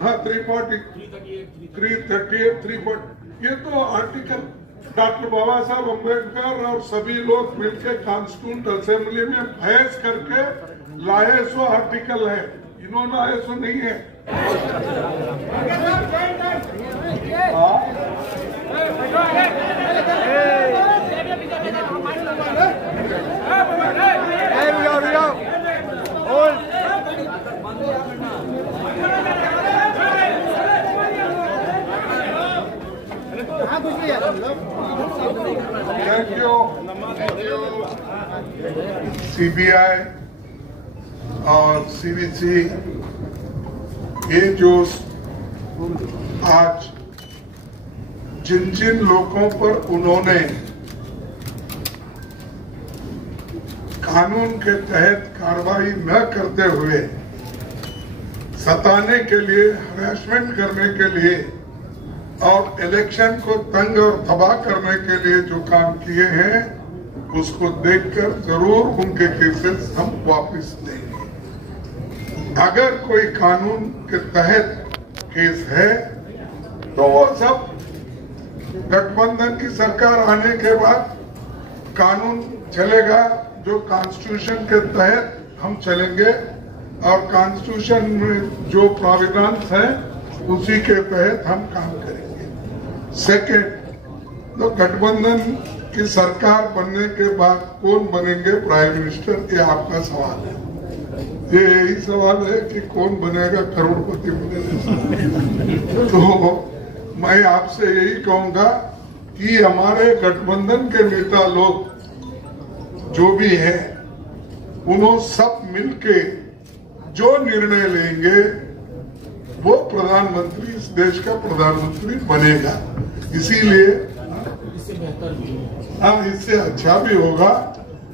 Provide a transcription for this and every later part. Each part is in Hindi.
हाँ 338 ये तो आर्टिकल डॉक्टर बाबा साहब अम्बेडकर और सभी लोग मिलकर कॉन्स्टिट्यूंट असेंबली में बहस करके लाए सो आर्टिकल है, इन्होंने आए सो नहीं है। Thank you. सीबीआई और सीवीसी ये जो आज जिन जिन लोगों पर उन्होंने कानून के तहत कार्रवाई न करते हुए सताने के लिए, हरासमेंट करने के लिए और इलेक्शन को तंग और तबाह करने के लिए जो काम किए हैं, उसको देखकर जरूर उनके केसेस हम वापस देंगे। अगर कोई कानून के तहत केस है तो वो सब गठबंधन की सरकार आने के बाद कानून चलेगा, जो कॉन्स्टिट्यूशन के तहत हम चलेंगे और कॉन्स्टिट्यूशन में जो प्राविधान है उसी के तहत हम काम करेंगे। सेकेंड, तो गठबंधन की सरकार बनने के बाद कौन बनेंगे प्राइम मिनिस्टर, ये आपका सवाल है। ये यही सवाल है कि कौन बनेगा करोड़पति बनेगा। तो मैं आपसे यही कहूंगा कि हमारे गठबंधन के नेता लोग जो भी है, उन्होंने सब मिलके जो निर्णय लेंगे वो प्रधानमंत्री, इस देश का प्रधानमंत्री बनेगा। इसीलिए हाँ, इससे अच्छा भी होगा।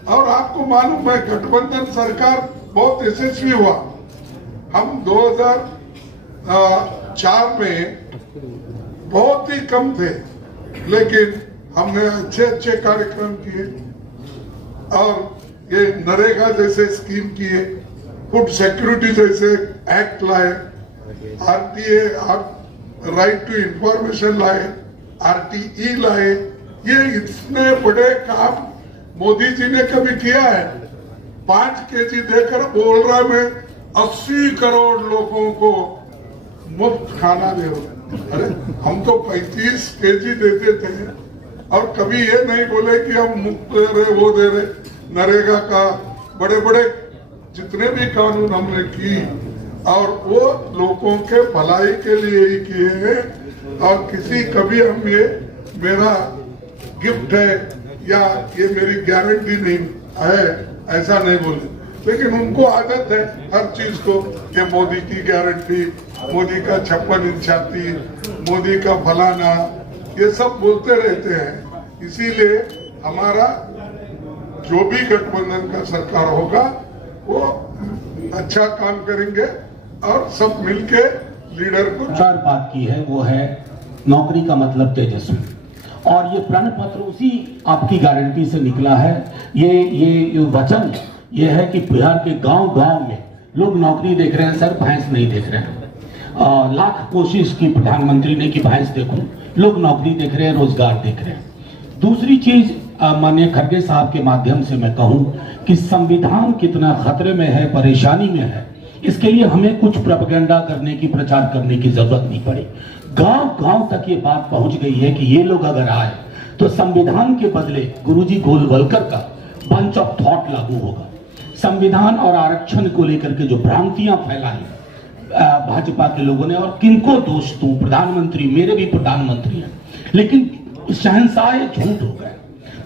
और आपको मालूम है गठबंधन सरकार बहुत यशस्वी हुआ। हम 2004 में बहुत ही कम थे, लेकिन हमने अच्छे अच्छे कार्यक्रम किए और ये नरेगा जैसे स्कीम किए, फूड सिक्योरिटी जैसे एक्ट लाए, आरटीए राइट टू इंफॉर्मेशन लाए, आरटीई लाए। ये इतने बड़े काम मोदी जी ने कभी किया है? 5 केजी देकर बोल रहा मैं 80 करोड़ लोगों को मुफ्त खाना दे रहा। अरे हम तो 35 केजी देते थे और कभी ये नहीं बोले कि हम मुफ्त दे रहे, वो दे रहे। नरेगा का बड़े बड़े जितने भी कानून हमने की और वो लोगों के भलाई के लिए ही किए हैं। और किसी कभी हम ये मेरा गिफ्ट है या ये मेरी गारंटी नहीं है ऐसा नहीं बोले, लेकिन उनको आदत है हर चीज को कि मोदी की गारंटी, मोदी का 56 इंच छाती, मोदी का फलाना, ये सब बोलते रहते हैं। इसीलिए हमारा जो भी गठबंधन का सरकार होगा वो अच्छा काम करेंगे और सब मिलके लीडर को। चार बात की है, वो है नौकरी का मतलब तेजस्वी, और ये प्रण पत्र उसी आपकी गारंटी से निकला है। ये वचन ये है कि बिहार के गांव-गांव में लोग नौकरी देख रहे हैं सर, भैंस नहीं देख रहे हैं। लाख कोशिश की प्रधानमंत्री ने कि भैंस देखूं, लोग नौकरी देख रहे हैं, रोजगार देख रहे हैं। दूसरी चीज माननीय खड़गे साहब के माध्यम से मैं कहूं कि संविधान कितना खतरे में है, परेशानी में है, इसके लिए हमें कुछ प्रोपेगेंडा करने की, प्रचार करने की जरूरत नहीं पड़ी। गांव-गांव तक ये बात पहुंच गई है कि ये लोग अगर आए तो संविधान के बदले गुरुजी गोलवलकर का बंच ऑफ थॉट लागू होगा। संविधान और आरक्षण को लेकर के जो भ्रांतियां फैलाई भाजपा के लोगों ने, और किनको दोष दूं, प्रधानमंत्री, मेरे भी प्रधानमंत्री हैं, लेकिन शहंशाह झूठ हो गए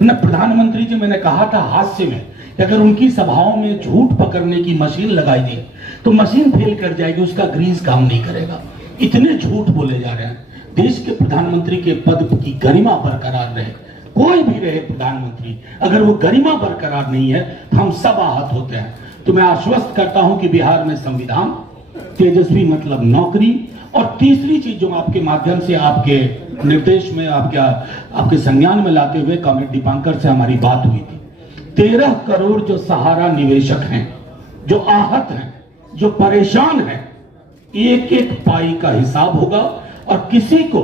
न। प्रधानमंत्री जी, मैंने कहा था हास्य में कि अगर उनकी सभाओं में झूठ पकड़ने की मशीन लगाई दी तो मशीन फेल कर जाएगी, उसका ग्रीस काम नहीं करेगा। इतने झूठ बोले जा रहे हैं। देश के प्रधानमंत्री के पद की गरिमा बरकरार रहे, कोई भी रहे प्रधानमंत्री, अगर वो गरिमा बरकरार नहीं है तो हम सब आहत होते हैं। तो मैं आश्वस्त करता हूं कि बिहार में संविधान, तेजस्वी मतलब नौकरी, और तीसरी चीज जो आपके माध्यम से, आपके निर्देश में, आपके संज्ञान में लाते हुए कॉमरेड दीपांकर से हमारी बात हुई थी, 13 करोड़ जो सहारा निवेशक हैं, जो आहत हैं, जो परेशान हैं, एक एक पाई का हिसाब होगा और किसी को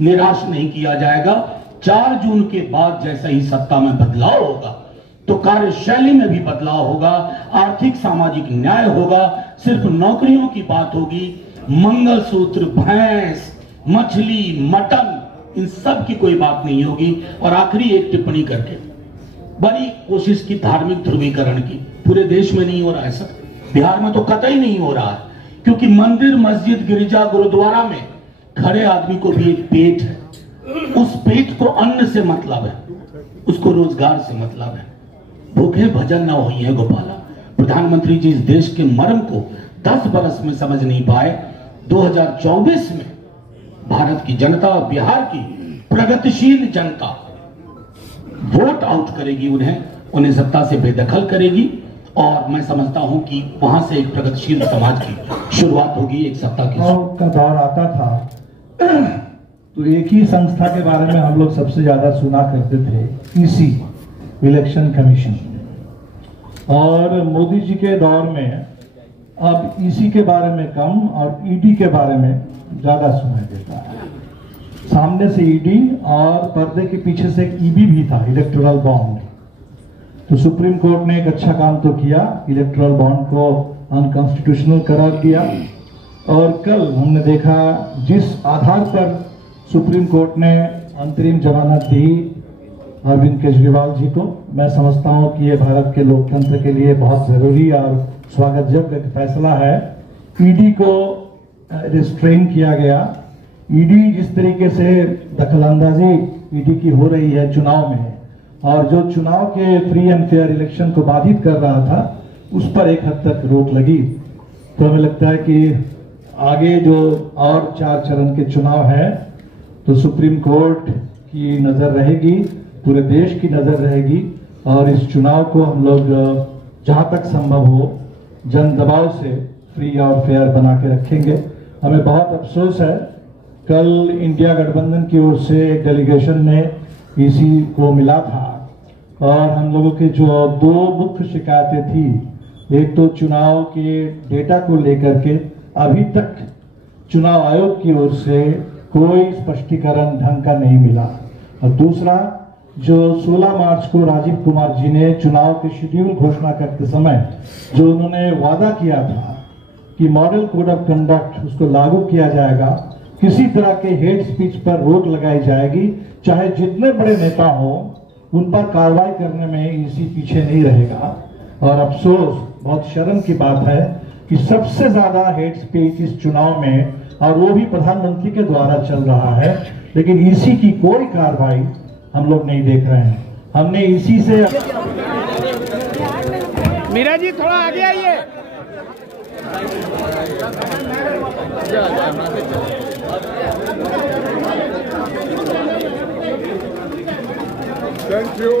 निराश नहीं किया जाएगा। 4 जून के बाद जैसा ही सत्ता में बदलाव होगा तो कार्यशैली में भी बदलाव होगा, आर्थिक सामाजिक न्याय होगा, सिर्फ नौकरियों की बात होगी, मंगलसूत्र, भैंस, मछली, मटन, इन सब की कोई बात नहीं होगी। और आखिरी एक टिप्पणी करके, बड़ी कोशिश की धार्मिक ध्रुवीकरण की, पूरे देश में नहीं हो रहा है सर, बिहार में तो कतई नहीं हो रहा है, क्योंकि मंदिर, मस्जिद, गिरजा, गुरुद्वारा में खड़े आदमी को भी एक पेट है, उस पेट को अन्न से मतलब है, उसको रोजगार से मतलब है। भूखे भजन ना हुई है गोपाला। प्रधानमंत्री जी इस देश के मर्म को 10 बरस में समझ नहीं पाए। 2024 में भारत की जनता और बिहार की प्रगतिशील जनता वोट आउट करेगी, उन्हें सत्ता से बेदखल करेगी और मैं समझता हूं कि वहां से एक प्रगतिशील समाज की शुरुआत होगी, एक सत्ता की। का दौर आता था तो एक ही संस्था के बारे में हम लोग सबसे ज्यादा सुना करते थे, ईसी, इलेक्शन कमीशन। और मोदी जी के दौर में अब ईसी के बारे में कम और ईडी के बारे में ज्यादा सुनाई देता है। सामने से ईडी और पर्दे के पीछे से एक ईबी भी था, इलेक्टोरल बॉन्ड। तो सुप्रीम कोर्ट ने एक अच्छा काम तो किया, इलेक्टोरल बॉन्ड को अनकॉन्स्टिट्यूशनल करार दिया। और कल हमने देखा जिस आधार पर सुप्रीम कोर्ट ने अंतरिम जमानत दी अरविंद केजरीवाल जी को, मैं समझता हूं कि ये भारत के लोकतंत्र के लिए बहुत जरूरी और स्वागत योग्य फैसला है। ईडी को रिस्ट्रेन किया गया। ईडी जिस तरीके से दखलंदाजी ईडी की हो रही है चुनाव में, और जो चुनाव के फ्री एंड फेयर इलेक्शन को बाधित कर रहा था, उस पर एक हद तक रोक लगी। तो हमें लगता है कि आगे जो और 4 चरण के चुनाव है तो सुप्रीम कोर्ट की नजर रहेगी, पूरे देश की नजर रहेगी, और इस चुनाव को हम लोग जहां तक संभव हो जन दबाव से फ्री और फेयर बना के रखेंगे। हमें बहुत अफसोस है, कल इंडिया गठबंधन की ओर से एक डेलीगेशन ने ईसी को मिला था और हम लोगों की जो 2 मुख्य शिकायतें थी, एक तो चुनाव के डेटा को लेकर के अभी तक चुनाव आयोग की ओर से कोई स्पष्टीकरण ढंग का नहीं मिला, और दूसरा जो 16 मार्च को राजीव कुमार जी ने चुनाव के शेड्यूल घोषणा करते समय जो उन्होंने वादा किया था कि मॉडल कोड ऑफ कंडक्ट उसको लागू किया जाएगा, किसी तरह के हेट स्पीच पर रोक लगाई जाएगी, चाहे जितने बड़े नेता हो उन पर कार्रवाई करने में ईसी पीछे नहीं रहेगा। और अफसोस, बहुत शर्म की बात है कि सबसे ज्यादा हेट स्पीच इस चुनाव में, और वो भी प्रधानमंत्री के द्वारा चल रहा है, लेकिन ईसी की कोई कार्रवाई हम लोग नहीं देख रहे हैं। हमने ईसी से मीरा जी थोड़ा आगे आइए। Thank you.